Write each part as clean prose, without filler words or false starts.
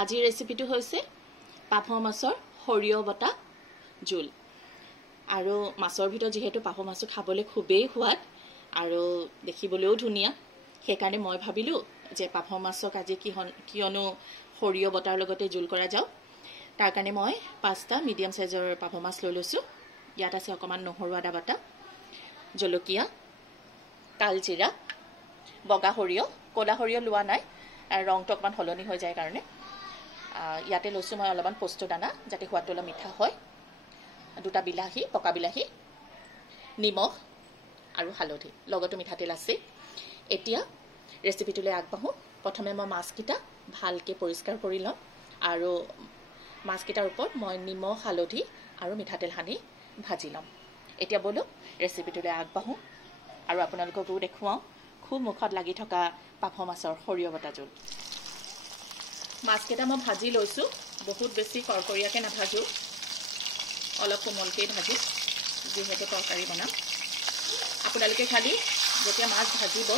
আজিৰ ৰেচিপিটো হৈছে পাভ মাছৰ সৰিয়হ বটা জোল। আৰু মাছৰ ভিতৰত যেহেতু পাভ মাছটো খাবলৈ খুবেই সোৱাদ আৰু দেখিবলৈও ধুনীয়া, সেইকাৰণে মই ভাবিলোঁ যে পাভ মাছক আজি কিয়নো সৰিয়হ বটাৰ লগতে জোল কৰা যাওক। তাৰ কাৰণে মই 5টা মিডিয়াম সাইজৰ পাভ মাছ লৈ লৈছোঁ। ইয়াত আছে অকণমান নহৰু আদা বাটা, জলকীয়া, কালজিৰা, বগা সৰিয়হ, ক'লা সৰিয়হ লোৱা নাই, ৰংটো অকণমান সলনি হৈ যায় কাৰণে। ইয়াতে লৈছোঁ মই অলপমান পোস্ত দানা যাতে সোৱাদটো অলপ মিঠা হয়, 2টা বিলাহী, পকা বিলাহী, নিমখ আৰু হালধি, লগতো মিঠাতেল আছে। এতিয়া ৰেচিপিটোলৈ আগবাঢ়োঁ। প্ৰথমে মই মাছকেইটা ভালকৈ পৰিষ্কাৰ কৰি ল'ম আৰু মাছকেইটাৰ ওপৰত মই নিমখ, হালধি আৰু মিঠাতেল সানি ভাজি ল'ম। এতিয়া ব'লক ৰেচিপিটোলৈ আগবাঢ়োঁ আৰু আপোনালোককো দেখুৱাওঁ খুব মুখত লাগি থকা পাভ মাছৰ সৰিয়হ বটা জোল। মাছকেইটা মই ভাজি লৈছোঁ, বহুত বেছি কৰকৰীয়াকৈ নাভাজোঁ, অলপ কোমলকৈ ভাজিম যিহেতু তৰকাৰী বনাম। আপোনালোকে খালি যেতিয়া মাছ ভাজিব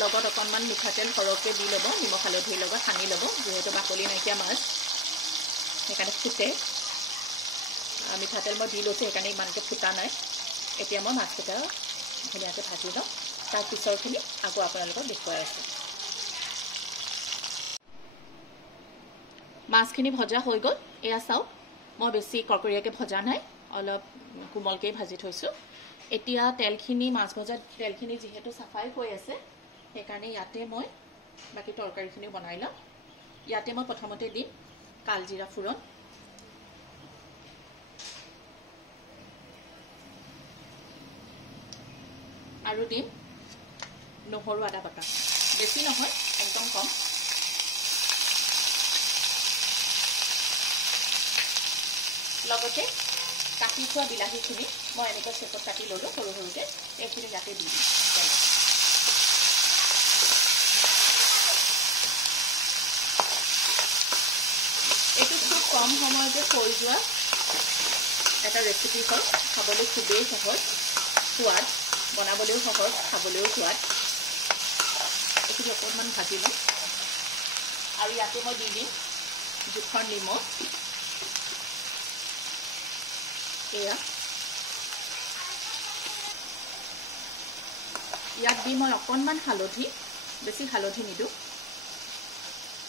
লগত অকণমান মিঠাতেল সৰহকৈ দি ল'ব, নিমখ হালধিৰ লগত সানি ল'ব, যিহেতু বাকলি নাইকিয়া মাছ সেইকাৰণে ফুটে। মিঠাতেল মই দি লৈছোঁ সেইকাৰণে ইমানকৈ ফুটা নাই। এতিয়া মই মাছকেইটা ধুনীয়াকৈ ভাজি লওঁ, তাৰ পিছৰখিনি আকৌ আপোনালোকক দেখুৱাই আছোঁ। মাছখিনি ভজা হৈ গ'ল, এয়া চাওক, মই বেছি কৰকৰীয়াকৈ ভজা নাই, অলপ কোমলকৈ ভাজি থৈছোঁ। এতিয়া তেলখিনি, মাছ ভজা তেলখিনি যিহেতু চাফাই হৈ আছে সেইকাৰণে ইয়াতে মই বাকী তৰকাৰীখিনিও বনাই লওঁ। ইয়াতে মই প্ৰথমতে দিম কালজিৰা ফুৰণ, আৰু দিম নহৰু আদা বটা, বেছি নহয় একদম কম। লগতে কাটি থোৱা বিলাহীখিনি মই এনেকৈ চেপত কাটি ল'লোঁ সৰু সৰুকৈ, এইখিনি ইয়াতে দি দিম। এইটো খুব কম সময়তে হৈ যোৱা এটা ৰেচিপি হয়, খাবলৈ খুবেই সহজ, সোৱাদ, বনাবলৈও সহজ, খাবলৈও সোৱাদ। এইখিনি অকণমান ভাজি ল'ম আৰু ইয়াতে মই দি দিম জোখৰ নিমখ, এয়া ইয়াত দি মই অকণমান হালধি, বেছি হালধি নিদিওঁ,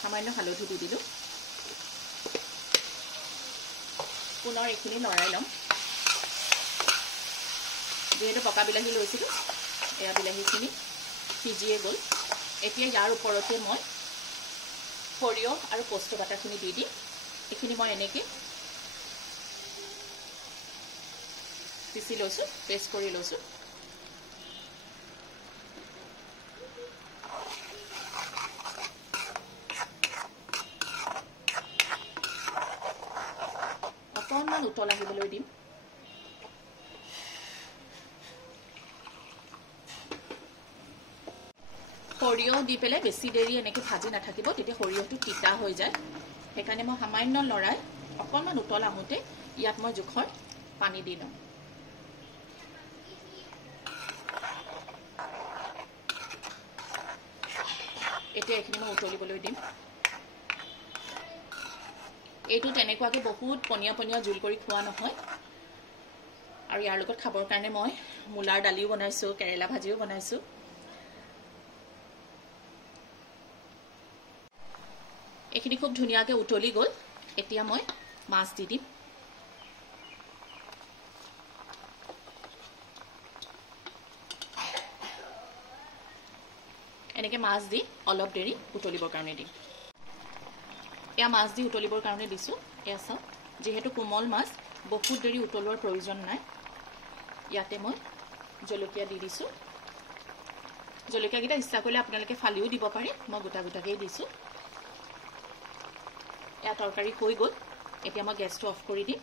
সামান্য হালধি দি দিলোঁ। পুনৰ এইখিনি লৰাই ল'ম, যিহেতু পকা বিলাহী লৈছিলোঁ, এয়া বিলাহীখিনি সিজিয়ে গ'ল। এতিয়া ইয়াৰ ওপৰতে মই সৰিয়হ আৰু পোস্ত বাটাখিনি দি দিম। এইখিনি মই এনেকৈ পিচি লৈছোঁ, পেষ্ট কৰি লৈছোঁ। অকণমান উতল আহিবলৈ দিম। সৰিয়হ দি পেলাই বেছি দেৰি এনেকৈ ভাজি নাথাকিব, তেতিয়া সৰিয়হটো তিতা হৈ যায়। সেইকাৰণে মই সামান্য লৰাই অকণমান উতল আহোঁতে ইয়াত মই জোখৰ পানী দি লওঁ। এতিয়া এইখিনি মই উতলিবলৈ দিম। এইটো তেনেকুৱাকৈ বহুত পনীয়া পনীয়া জোল কৰি খোৱা নহয়, আৰু ইয়াৰ লগত খাবৰ কাৰণে মই মূলাৰ দালিও বনাইছোঁ, কেৰেলা ভাজিও বনাইছোঁ। এইখিনি খুব ধুনীয়াকৈ উতলি গ'ল। এতিয়া মই মাছ দি দিম। এনেকৈ মাছ দি অলপ দেৰি উতলিবৰ কাৰণে দিম। এয়া মাছ দি উতলিবৰ কাৰণে দিছোঁ। এয়া চাওক, যিহেতু কোমল মাছ, বহুত দেৰি উতলোৱাৰ প্ৰয়োজন নাই। ইয়াতে মই জলকীয়া দি দিছোঁ। জলকীয়াকেইটা ইচ্ছা কৰিলে আপোনালোকে ফালিও দিব পাৰে, মই গোটা গোটাকেই দিছোঁ। এয়া তৰকাৰী হৈ গ'ল। এতিয়া মই গেছটো অফ কৰি দিম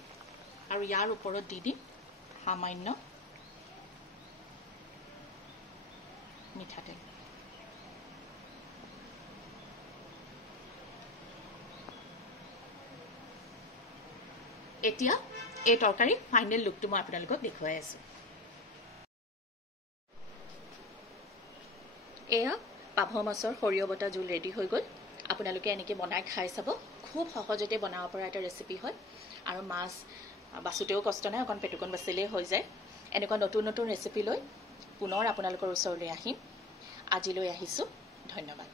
আৰু ইয়াৰ ওপৰত দি দিম সামান্য মিঠাতেল। এতিয়া এই তৰকাৰী ফাইনেল লুকটো মই আপোনালোকক দেখুৱাই আছোঁ। এয়া পাভ মাছৰ সৰিয়হ বটা জোল ৰেডি হৈ গ'ল। আপোনালোকে এনেকৈ বনাই খাই চাব খুব সহজতে বনাব পৰা এটা ৰেচিপি হয় আৰু মাছ বাছোতেও কষ্ট নাই অকণ পেটুকণ বাচিলেই হৈ যায় এনেকুৱা নতুন নতুন ৰেচিপি লৈ পুনৰ আপোনালোকৰ ওচৰলৈ আহিম আজিলৈ আহিছোঁ ধন্যবাদ